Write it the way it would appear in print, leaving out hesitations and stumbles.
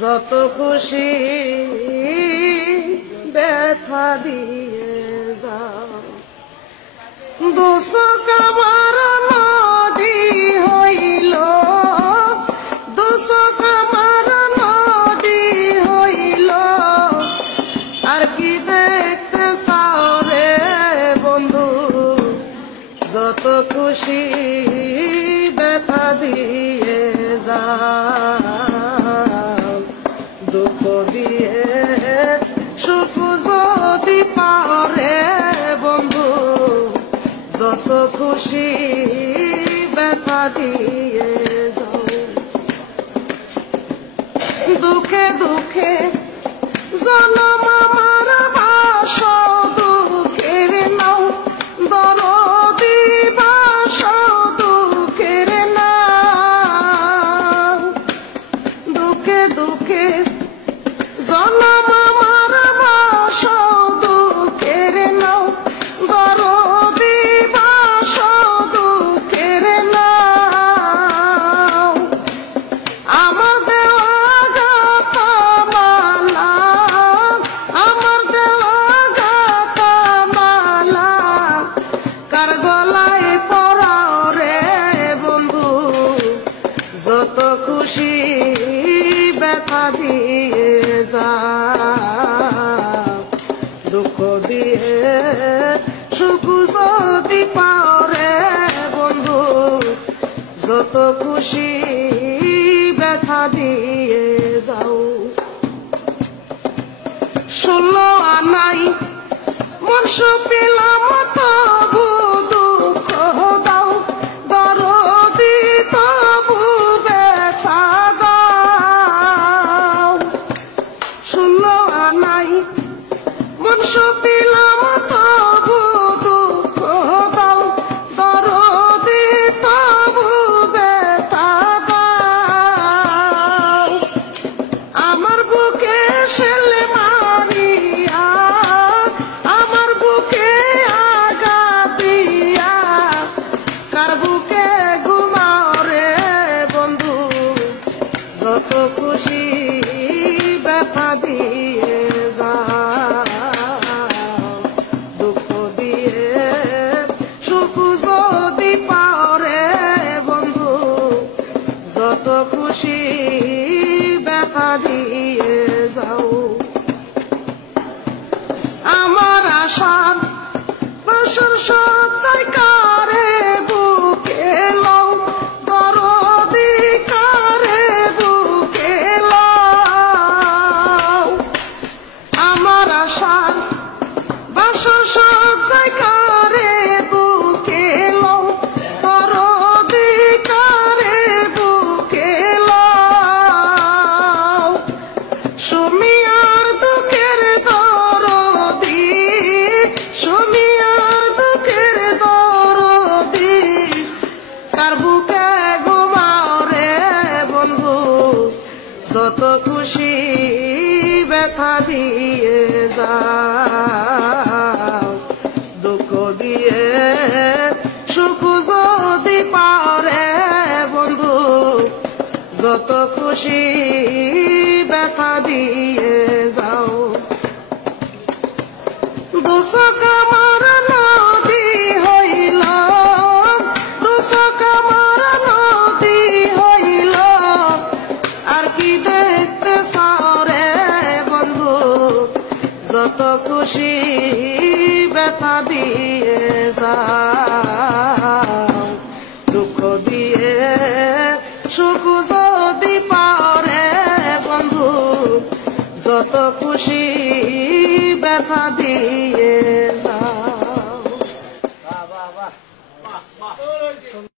যত খুশি ব্যথা দিয়ে যাও। দুচোখ আমার নদী হইল, দুচোখ আমার নদী হইল, আর কি দেখতে চাও রে বন্ধু, যত খুশি ব্যথা দিয়ে যাও। দুঃখ দিয়ে সুখ যদি পাও রে বন্ধু, যত খুশি ব্যথা দিয়ে যাও। দুঃখে দুঃখে জনম আমার বাস, দুঃখের নাও দরদি বাস, দুঃখের নাও। দুঃখে দুঃখে জনম আমার বাস, দুঃখের নাও দরদি বাস, দুঃখের নাও। আমার দেওয়া গাতা মালা, আমার দেওয়া গাতা মালা, কার গলায় পরাও রে বন্ধু, যত খুশি ব্যথা দিয়ে যাও। দুঃখ দিয়ে সুখ যদি পাও রে বন্ধু, যত খুশি ব্যথা দিয়ে যাও। 16 আনাই মনস পেলাম তবু দুঃখ দাও, দরদি তবু ব্যথা দাও। 16 আনাই মনস পেলাম তবু দুঃখ দাও, দরদি তবু ব্যথা দাও। আমার বুকে শেলে মারিয়া, আমার বুকে আঘাত দিয়া, কার বুকে ঘুমাও রে বন্ধু, যত খুশি ব্যথা দিয়ে যাও। দুঃখ দিয়ে সুখ যদি পাও রে বন্ধু, যত খুশি ব্যথা দিয়ে যাও। আমার আশার বাসর সজ্জায় কারে বুকে লও, দরদি কারে বুকে লও। আমার আশার বাসর সজ্জায় কারে বুকে লও, দরদি কারে বুকে লও। সুমিয়ার দুঃখের দরদি, সুমিয়ার দুঃখের দরদি, কার বুকে ঘুমাও রে বন্ধু, যত খুশি ব্যথা দিয়ে যাও। দুঃখ দিয়ে সুখ যদি পাও রে বন্ধু, যত খুশি ব্যথা দিয়ে যাও। দুচোখ আমার নদী হইল, দুচোখ আমার নদী হইল, আর কি দেখতে চাও রে বন্ধু, যত খুশি ব্যথা দিয়ে যাও। দুঃখ দিয়ে সুখ যদি পাও রে বন্ধু, যত খুশি ব্যথা দিয়ে যাও।